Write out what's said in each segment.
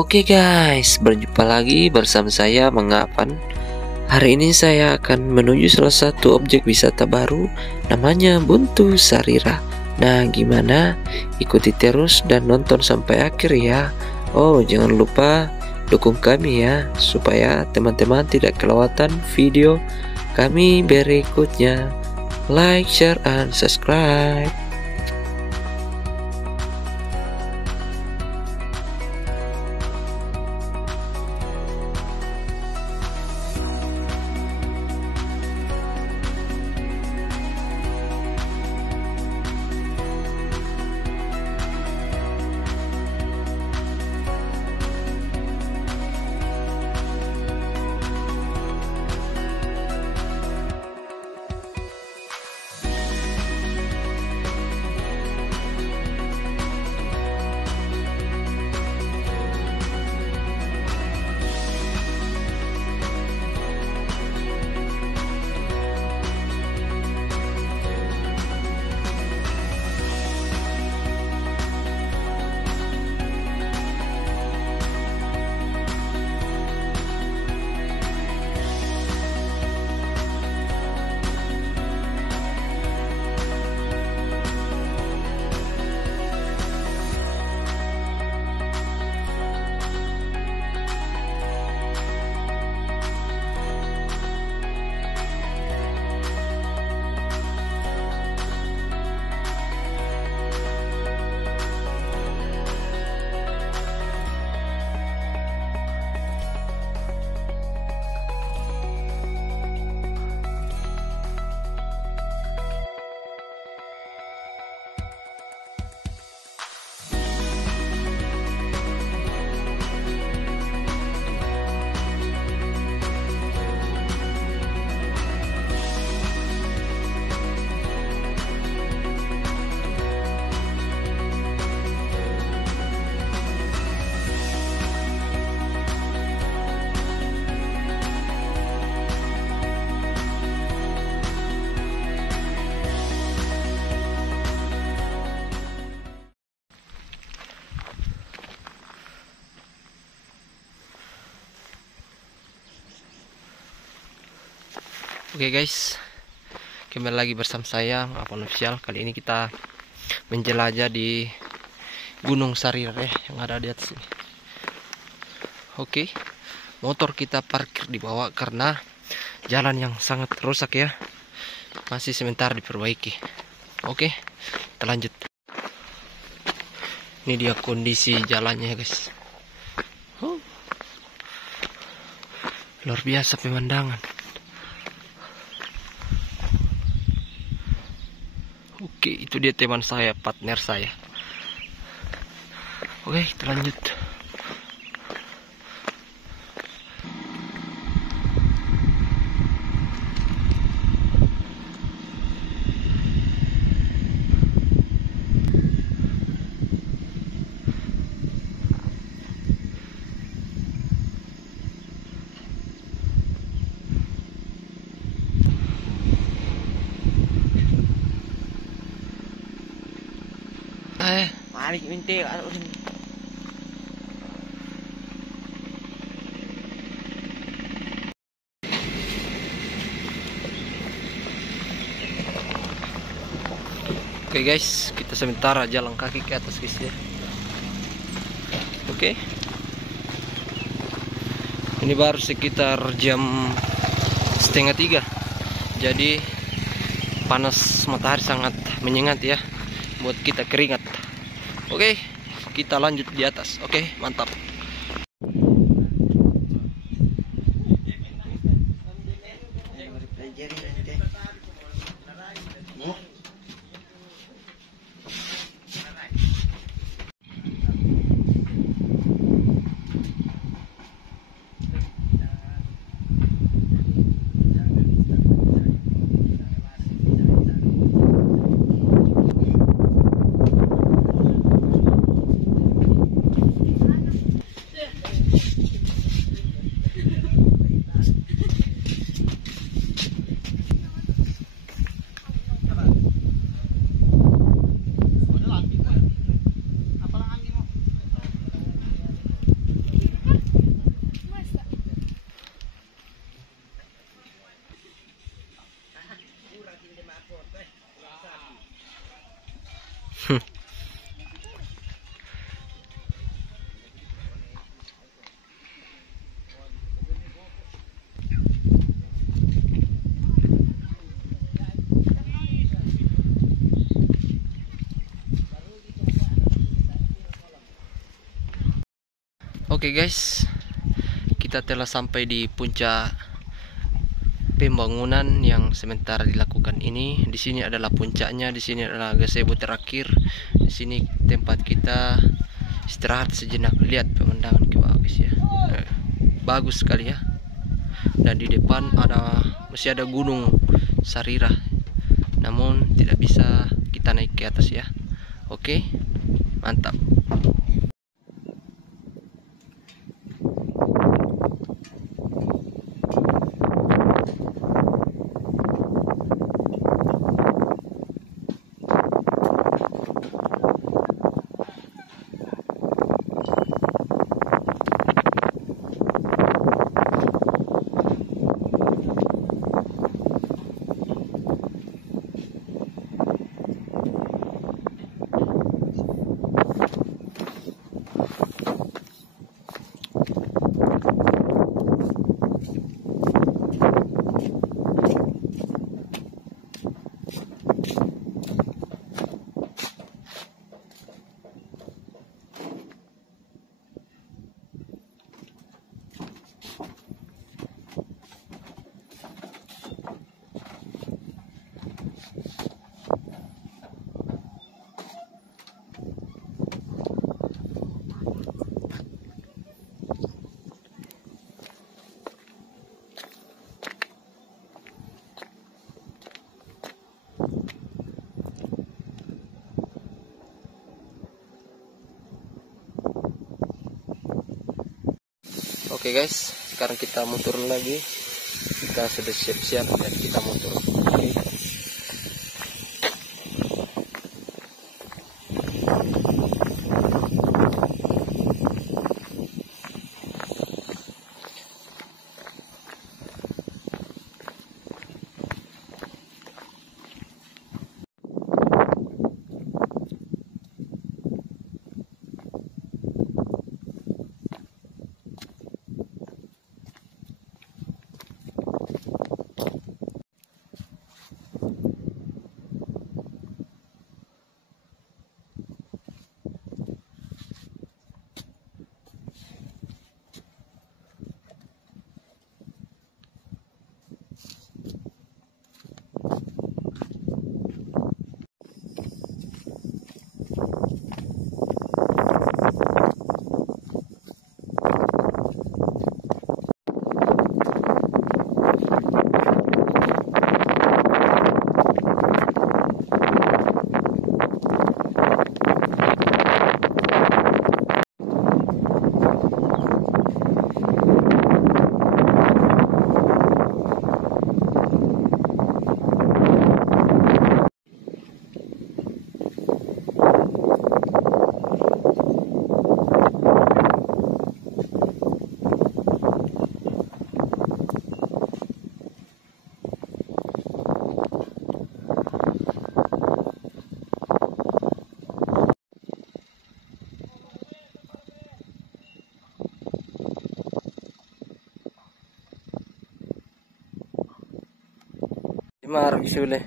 Oke guys, berjumpa lagi bersama saya Mengapan. Hari ini saya akan menuju salah satu objek wisata baru, namanya Buntu Sarira. Nah gimana? Ikuti terus dan nonton sampai akhir ya. Oh jangan lupa dukung kami ya, supaya teman-teman tidak kelewatan video kami berikutnya. Like, share, and subscribe. Oke guys, kembali lagi bersama saya Mengapan Official. Kali ini kita menjelajah di Gunung Sarira yang ada di atas ini. Oke, motor kita parkir di bawah karena jalan yang sangat rusak ya, masih sementara diperbaiki. Oke, kita lanjut. Ini dia kondisi jalannya guys. Luar biasa pemandangan. Oke, itu dia teman saya, partner saya. Oke, kita lanjut. Balik minti Oke guys, kita sementara jalan kaki ke atas guys ya. Oke. Ini baru sekitar jam 2:30. Jadi panas matahari sangat menyengat ya, buat kita keringat. Oke, kita lanjut di atas. Oke, mantap. Oke guys, kita telah sampai di puncak pembangunan yang sementara dilakukan ini. Di sini adalah puncaknya, di sini adalah gazebo terakhir. Di sini tempat kita istirahat sejenak. Lihat pemandangan ke bawah guys ya. Bagus sekali ya. Dan di depan masih ada gunung Sarirah. Namun tidak bisa kita naik ke atas ya. Oke, mantap. Oke guys, sekarang kita mau turun lagi. Kita sudah siap-siap dan kita mau turun. Mar Sule.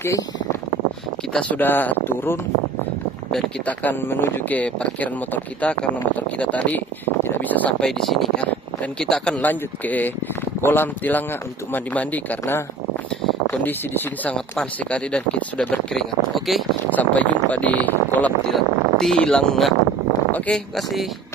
Oke, kita sudah turun dan kita akan menuju ke parkiran motor kita karena motor kita tadi tidak bisa sampai di sini ya. Dan kita akan lanjut ke kolam Tilanga untuk mandi-mandi karena kondisi di sini sangat panas sekali dan kita sudah berkeringat. Oke, sampai jumpa di kolam Tilanga. Oke, kasih.